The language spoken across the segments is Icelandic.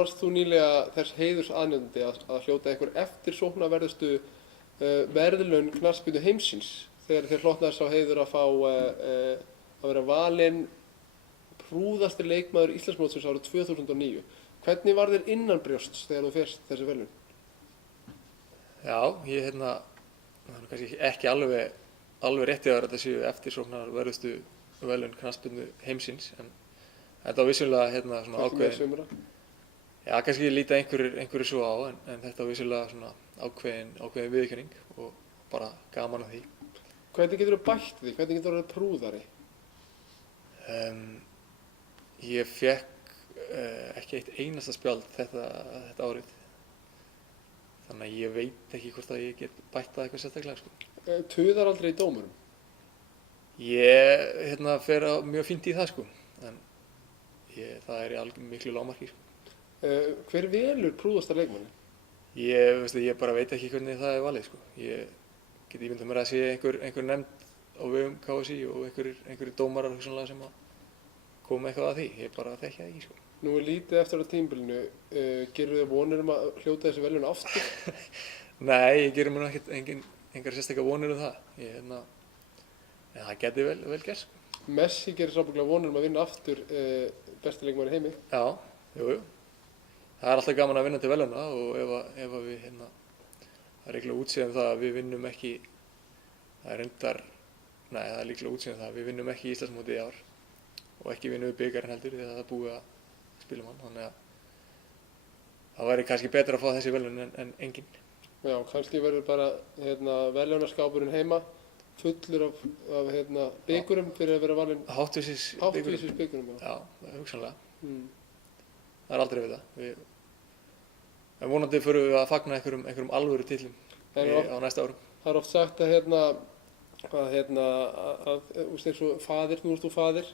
varst þú nýlega þess heiðurs aðnjótandi að hljóta einhver eftirsóknarverðustu verðlaun knattspyrnu heimsins þegar þér hlotnaði sá heiður að fá að vera valinn prúðasti leikmaður Íslandsmótsins árið 2009. Hvernig var þér innanbrjósts þegar þú fékkst þessi verðlaun? Já, það er kannski ekki alveg rétti að þetta séu eftirsóknarverðustu verðlaun knattspyrnu heimsins, en þetta var vissulega svona ákveðin. Já, kannski líta einhverju svo á, en þetta var vissulega svona ákveðin viðurkenning og bara gaman að því. Hvernig getur þú bætt því? Hvernig getur þú verið prúðari? Ég fékk ekki eitt einasta spjald þetta árið. Þannig að ég veit ekki hvort að ég get bætt það eitthvað sérstaklega, sko. Tuðar aldrei í dómurum? Ég fer mjög fínt í það, sko. En það er í miklu lágmarki, sko. Hver velur prúðasta leikmanni? Ég bara veit ekki hvernig það er valið, sko. Ég get ímyndað mér að sé einhver nefnd á vegum KSÍ og einhverjir dómarar sem að koma eitthvað að því. Ég bara þekki það ekki, sko. Nú er lítið eftir á tímabilinu. Gerirðu þér vonir að hljóta þessi verðlaun aftur? Nei, ég gerir mér engar sérstakar vonir það. En það geti vel gerst, sko. Messi gerir sábúklega vonir að vinna aftur besti leikmaður í heimi. Já, jú. Það er alltaf gaman að vinna til verðlauna og ef við það er líklega útsýðan það að við vinnum ekki, það er líklega útsýðan það að við vinnum ekki Íslandsmótið í ár og ekki vinnum við bikarinn heldur því að það er búið að spila um hann, þannig að það væri kannski betra að fá þessi verðlaun en engin. Já, kannski verður bara verðlaunaskápurinn heima fullur af bikurum fyrir að vera valinn háttvísis bikurum. Já, það er hugsanlega. Það er aldrei við það. En vonandi förum við að fagna einhverjum alvöru titlum á næsta árum. Það er oft sagt að eins og faðir, nú ert þú faðir,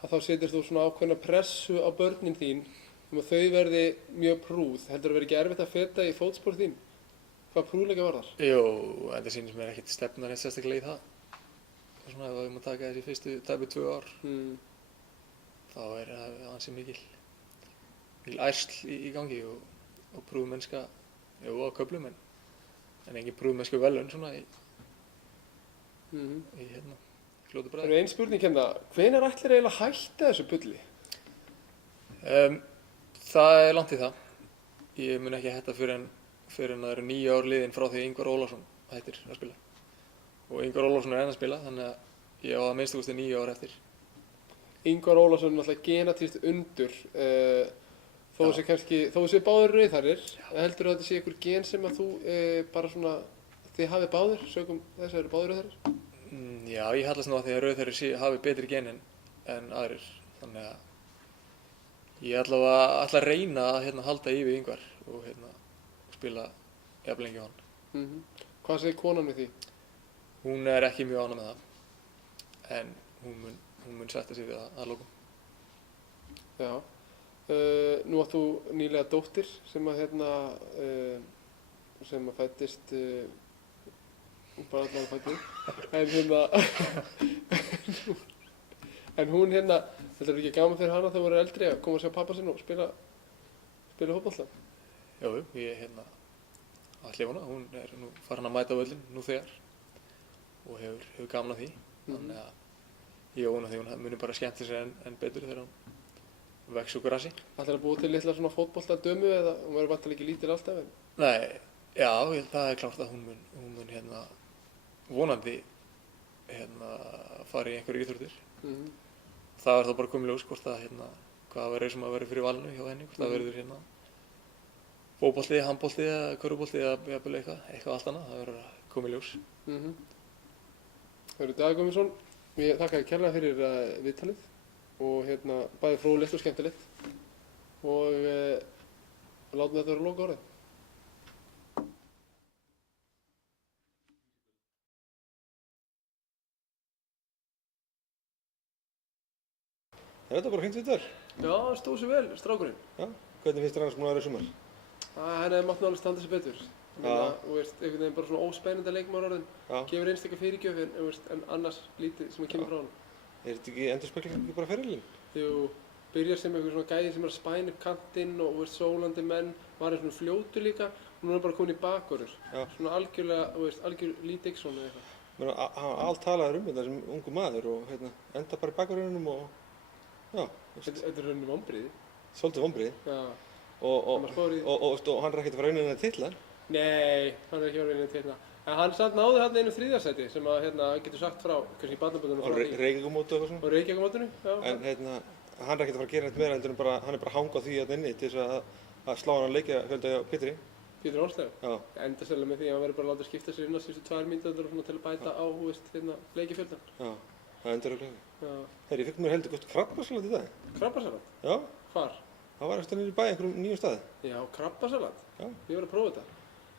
að þá setur þú svona ákveðna pressu á börnin þín að þau verði mjög prúð. Heldur það verið ekki erfitt að feta í fótspor þín? Hvað prúðleika var þar? Jú, þetta sýnist mér ekkert stefna neitt sérstaklega í það. Svona ef við taka þessi fyrstu tæpu 2 ár, þá er það ansi mikil ærsl í gangi og prúðmennska á köflum, en engin prúðmennsku verðlaun svona í fljótu bragði. Það er ein spurning hvenær ætlir eiginlega að hætta þessu bulli? Það er langt í það. Ég mun ekki hætta fyrr en það eru 9 ár liðin frá því Ingvar Ólafsson hættir að spila. Og Ingvar Ólafsson er enn að spila, þannig að ég á að minnsta kosti 9 ár eftir. Ingvar Ólafsson er náttúrulega genatískt undur. Þó sé báðir rauðhærðir, heldur að þetta sé einhver gen sem að þú bara svona, þið hafið báðir, sögum þess að eru báðir rauðhærðir? Já, ég hallast nú að því að rauðhærðir hafi betri gen en aðrir, þannig að ég ætla að reyna að halda í við Ingvar og spila jafn lengi á hann. Hvað segir konan við því? Hún er ekki mjög ánægð með það, en hún mun sætta sig við það að lokum. Já. Nú átt þú nýlega dóttir sem að fæddist bara allavega fæddið en hún þetta er ekki gaman fyrir hana þegar hún er eldri að koma að sjá pappa sinn og spila fótbolta? Jú, ég að hlifa hana, hún er nú farin að mæta á völlinn nú þegar og hefur gaman að því, þannig að ég vona því hún muni bara skemmta sér enn betur þegar hún vex úr grasi. Ætlar að búa til litla svona fótboltadömu eða hún verður vantilega ekki lítil alltaf? Nei, já, það er klárt að hún mun vonandi fara í einhverju íþróttir. Það er þá bara komið ljós hvort að hvað verður sem að verður fyrir valinu hjá henni, hvort það verður fótbolti, handbolti eða körfubolti eða jafnvel eitthvað allt annað, það verður að komið ljós. Davíð Guðmundsson, ég þakka þér kærlega fyrir viðtalið og bæði fróðlegt og skemmtilegt og látum þetta vera loka orðið. Er þetta bara fínt viðtal? Já, það stóð sér vel, strákurinn. Já, hvernig finnst þér annars búin að vera í sumar? Hann hefði mátt náttúrulega standa sér betur. Þú veist, einhvern veginn bara svona óspennandi leikmaður orðinn. Gefur einstaklega fyrirgjöf en annars lítið sem að kemur frá hann. Er þetta ekki endurspegling ekki bara ferilinn? Jú, byrjar sem einhver svona gæði sem að spæna upp kantinn og veist, sólandi menn, var einn svona fljótur líka og nú er hann bara komin í bakvörður. Já. Svona algjörlega, veist, algjör Lee Dixon eða eitthvað. Hann allt talaður þetta sem ungu maður og enda bara í bakgrunum og já, Þetta er rauninni vonbrigði. svolítið vonbrigði. Já. Og Maður spáir í- hann er ekkert að fara raunin að titla. Nei, hann er ekki á rauninni til hérna. En hann samt náði þarna einu þriðjasæti sem að getur sagt frá, kannski í barnaböndunum Og Reykjavíkurmóti og eitthvað svona. Og Reykjavíkurmótinu, já. En hann er ekkert að fara að gera neitt meira heldur en bara, hann er bara að hanga á því hérna inni til þess að slá hann að leikjafjölda á Pétri. Pétur Ónsleif. Já, Enda sérlega með því að hann verður bara að láta skipta sér inn á síðustu 2 mínútur til að bæta á, leikjafjöldan. já, það endur að glæði. Já. Herri, ég fikk mér heldur gott krabbasalat í dag. Krabbasalat? Já, Hvar? það var eftir niður í bæ einhverjum nýjum staði. Já, krabbasalat. Já. Ég verður að prófa þetta.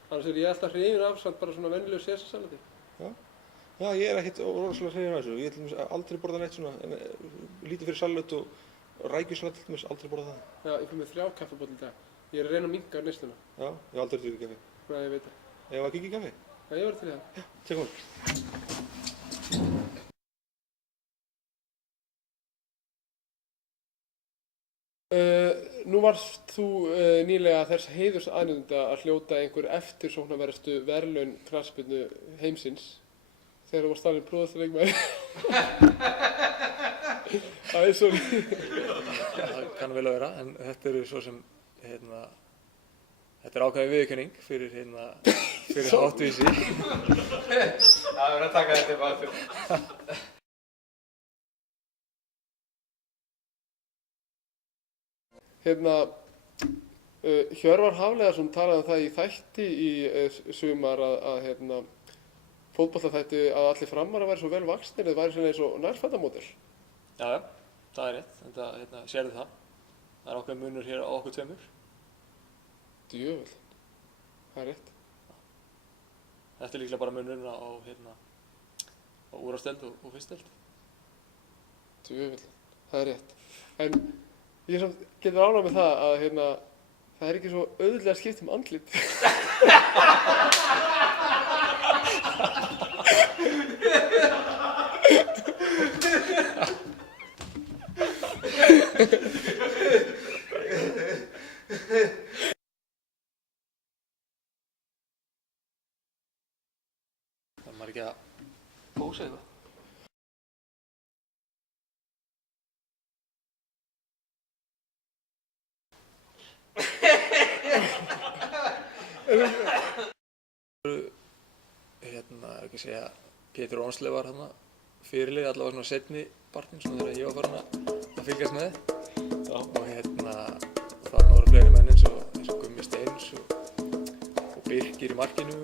Annars er ég alltaf hrifinn af samt bara svona venjulegu sesasalati. Já, ég er ekkert rosalega hrifinn af þessu. Ég hef til dæmis aldrei borðað neitt svona, lítið fyrir salat og rækjusalat til dæmis, aldrei borðað það. Já, ég fór með 3 kaffibolla í dag. Ég er að reyna að minnka neysluna. Já, ég hef aldrei drukið kaffi. Nei, ég veit það. Ef að kíkja í kaffi? Já, ég verður til í það. Tekum Nú varst þú nýlega þess heiðursaðnjóðanda að hljóta einhver eftirsóknarverðustu verðlaun knattspyrnu heimsins þegar þú varst talin prófessorleikmaður. Það er svo Það kann vel að vera, en þetta eru svo sem, þetta er ákveðin viðurkenning fyrir háttvísi. Það verður að taka þetta bara fyrir. Hjörvar Hafliðason talaði um það í þætti í sumar að fótboltaþætti að allir framarar væri svo vel vaxnir, það væri svona eins og nærfættamódel. Já, það er rétt, þetta sérðu það. Það er ákveðin munur hér á okkur tveimur. Djöfull, það er rétt. Þetta er líklega bara munurinn á úrvastdeild og fyrstdeild. Djöfull, það er rétt. En ég samt getur ánægð með það að það er ekki svo auðvitað skipt andlit. Það er maður ekki að pósa eitthvað. Ekki segja, Pétur Ónsleif var fyrirliði allavega svona seinni partinn, svona þegar ég var farin að fylgjast með. Já. Og það voru fleiri menn eins og Gummi Steins og Birkir í markinu